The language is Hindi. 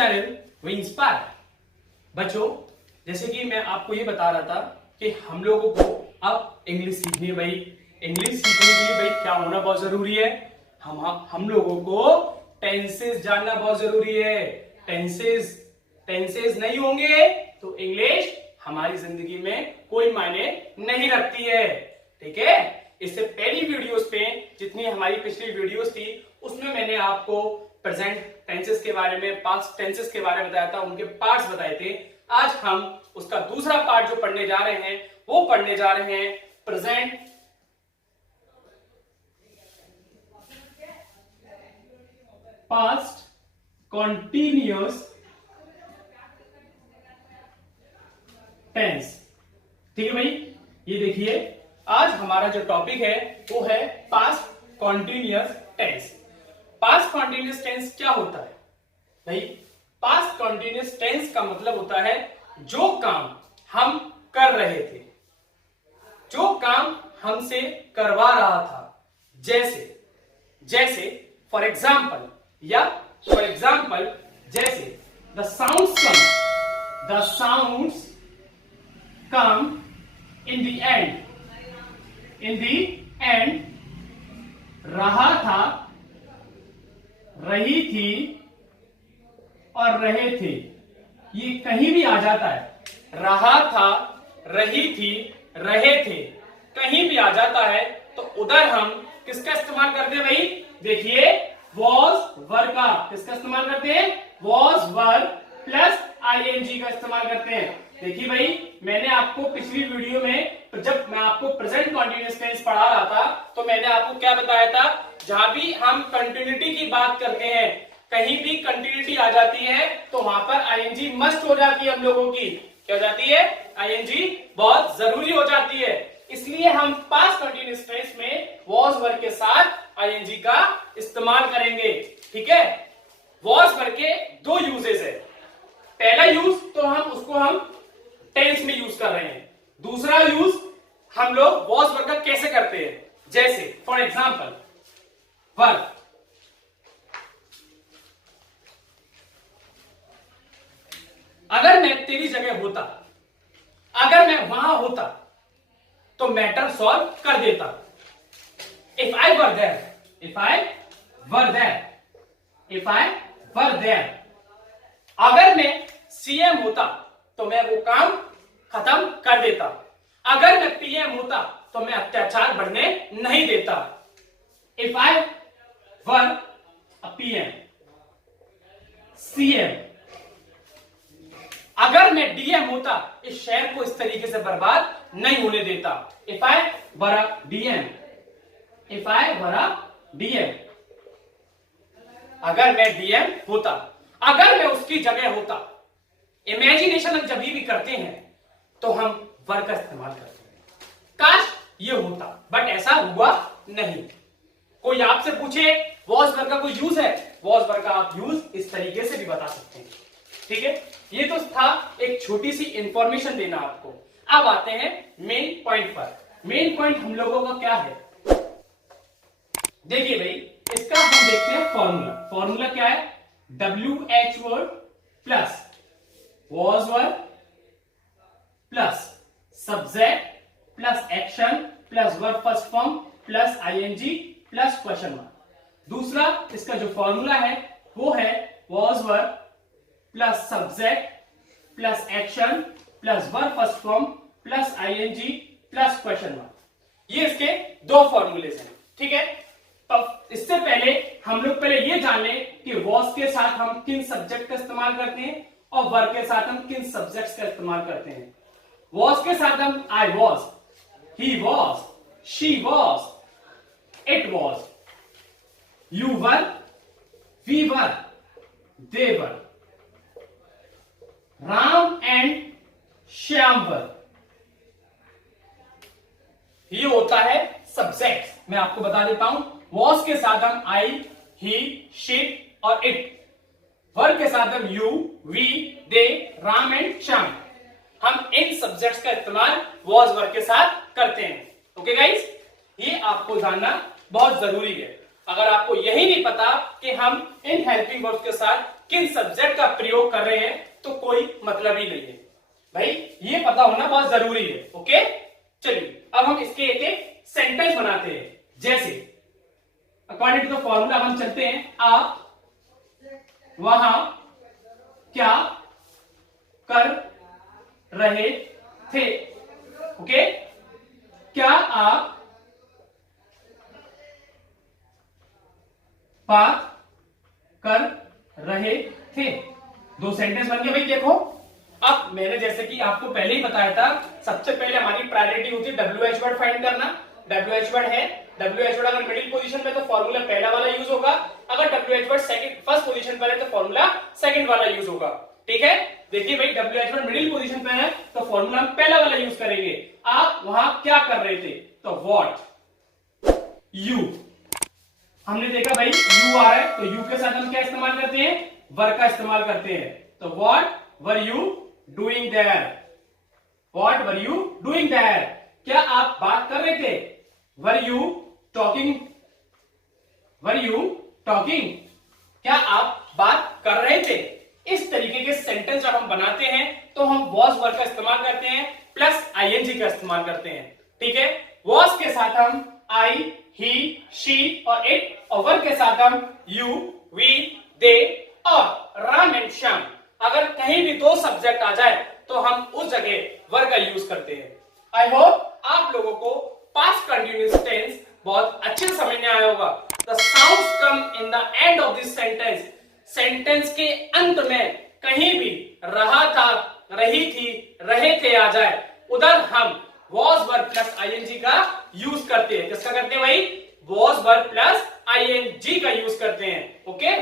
Channel we inspire. बच्चों, जैसे कि मैं आपको ये बता रहा था कि हम लोगों को अब इंग्लिश सीखनी है भाई। इंग्लिश सीखने के लिए भाई क्या होना बहुत जरूरी है? हम लोगों को टेंसेस जानना बहुत जरूरी है। टेंसेस नहीं होंगे तो इंग्लिश हमारी जिंदगी में कोई मायने नहीं रखती है। ठीक है, इससे पहली वीडियोस पे जितनी हमारी पिछली वीडियोस थी उसमें मैंने आपको प्रेजेंट टेंसेस के बारे में, पास्ट टेंसेस के बारे में बताया था, उनके पार्ट्स बताए थे। आज हम उसका दूसरा पार्ट जो पढ़ने जा रहे हैं वो पढ़ने जा रहे हैं प्रेजेंट पास्ट कॉन्टिन्यूअस टेंस। ठीक है भाई, ये देखिए आज हमारा जो टॉपिक है वो है past continuous tense. Past continuous tense क्या होता है भाई? पास्ट कॉन्टिन्यूअस टेंस का मतलब होता है जो काम हम कर रहे थे, जो काम हमसे करवा रहा था। जैसे फॉर एग्जाम्पल जैसे the sounds come in the end, रहा था, रही थी और रहे थे, ये कहीं भी आ जाता है। रहा था, रही थी, रहे थे, कहीं भी आ जाता है तो उधर हम किसका इस्तेमाल करते हैं भाई? देखिए वॉज वर का किसका इस्तेमाल करते हैं? वॉज वर प्लस आईएनजी का इस्तेमाल करते हैं। देखिए भाई, मैंने आपको पिछली वीडियो में जब मैं आपको प्रेजेंट कॉन्टिन्यूअस टेंस पढ़ा रहा था तो मैंने आपको क्या बताया था? जहां भी हम कंटिन्यूटी की बात करते हैं, कहीं भी कंटिन्यूटी आ जाती है तो वहां पर आईएनजी मस्ट हो जाती है। हम लोगों की क्या हो जाती है? आईएनजी बहुत जरूरी हो जाती है। इसलिए हम पास्ट कंटिन्यूअस टेंस में वॉज वर के साथ आईएनजी का इस्तेमाल करेंगे। ठीक है, वॉज वर के दो यूजेस है। पहला यूज तो हम टेंस में यूज कर रहे हैं। दूसरा यूज हम लोग वॉज वर का कैसे करते हैं? जैसे फॉर एग्जाम्पल वर्क, अगर मैं तेरी जगह होता, अगर मैं वहां होता तो मैटर सॉल्व कर देता। इफ आई वर देयर, अगर मैं सीएम होता तो मैं वो काम खत्म कर देता। अगर मैं पीएम होता तो मैं अत्याचार बढ़ने नहीं देता। If I were a PM, CM, अगर मैं डीएम होता इस शहर को इस तरीके से बर्बाद नहीं होने देता। If I were a DM, अगर मैं डीएम होता, अगर मैं उसकी जगह होता। इमेजिनेशन हम जब भी करते हैं तो हम वर का इस्तेमाल करते हैं। काश ये होता, बट ऐसा हुआ नहीं। कोई आपसे पूछे वॉज वर का कोई यूज है, वॉज वर का आप यूज इस तरीके से भी बता सकते हैं। ठीक है, ये तो था एक छोटी सी इंफॉर्मेशन देना आपको। अब आते हैं मेन पॉइंट पर। मेन पॉइंट हम लोगों का क्या है? देखिए भाई, इसका हम देखते हैं फॉर्मूला। फॉर्मूला क्या है? WH word plus was word plus subject plus action plus verb first form plus ING plus question mark. दूसरा इसका जो फॉर्मूला है वो है was word plus subject plus action plus verb first form plus ING plus question mark. ये इसके दो फॉर्मूले हैं। ठीक है, तो इससे पहले हम लोग ये जान लें कि वॉज के साथ हम किन सब्जेक्ट का इस्तेमाल करते हैं और वर्ब के साथ हम किन सब्जेक्ट्स का इस्तेमाल करते हैं। वॉज के साथ हम I was, he was, she was, it was, you were, we were, they were, Ram and Shyam were. ये होता है सब्जेक्ट। मैं आपको बता देता हूं, वॉज के साथ हम आई, ही, शी और इट। वर्ब के साथ हम you, we, they, Ram and Shyam. हम इन सब्जेक्ट्स का इस्तेमाल वॉज वर्ब के साथ करते हैं। ओके गाइस, ये आपको जानना बहुत जरूरी है। अगर आपको यही नहीं पता कि हम इन हेल्पिंग वर्ब्स के साथ किन सब्जेक्ट का प्रयोग कर रहे हैं तो कोई मतलब ही नहीं है। भाई ये पता होना बहुत जरूरी है। ओके, चलिए अब हम इसके एक एक सेंटेंस बनाते हैं। जैसे अकॉर्डिंग टू द फॉर्मूला हम चलते हैं, आप वहां क्या कर रहे थे। ओके, क्या आप बात कर रहे थे। दो सेंटेंस बन गए भाई। देखो अब मैंने जैसे कि आपको पहले ही बताया था, सबसे पहले हमारी प्रायोरिटी होती है WH वर्ड फाइंड करना। WH वर्ड है, WH वर्ड अगर मिडिल पोजीशन पे तो फॉर्मूला पहला वाला यूज होगा, अगर WH word second first position पर है तो फॉर्मूला सेकंड वाला यूज होगा। ठीक है, देखिए भाई WH वर्ड मिडिल पोजीशन पे है तो फॉर्मूला हम पहला वाला यूज करेंगे। आप वहां क्या कर रहे थे तो व्हाट यू, हमने देखा भाई यू आ रहा है तो यू के साथ हम क्या इस्तेमाल करते हैं, वर का इस्तेमाल करते हैं। तो what were you doing there, what were you doing there, क्या आप बात कर रहे थे। Were you talking, were you talking, क्या आप बात कर रहे थे। इस तरीके के सेंटेंस जब हम बनाते हैं तो हम वॉज वर्ड का इस्तेमाल करते हैं प्लस आईएनजी का इस्तेमाल करते हैं। ठीक है, वॉज के साथ हम आई, ही, शी और इट, और वर के साथ हम यू, वी, दे और राम एंड श्याम। अगर कहीं भी दो सब्जेक्ट आ जाए तो हम उस जगह वर का यूज करते हैं। आई होप आप लोगों को पास्ट कंटिन्यूअस टेंस बहुत अच्छे से समझ में आया होगा। The sounds come in the end of this sentence, sentence के अंत में कहीं भी रहा था, रही थी, रहे थे आ जाए, उधर हम वॉज वर्ब प्लस आईएनजी का यूज करते हैं। किसका करते हैं भाई, वॉज वर्ब प्लस आईएनजी का यूज करते हैं। ओके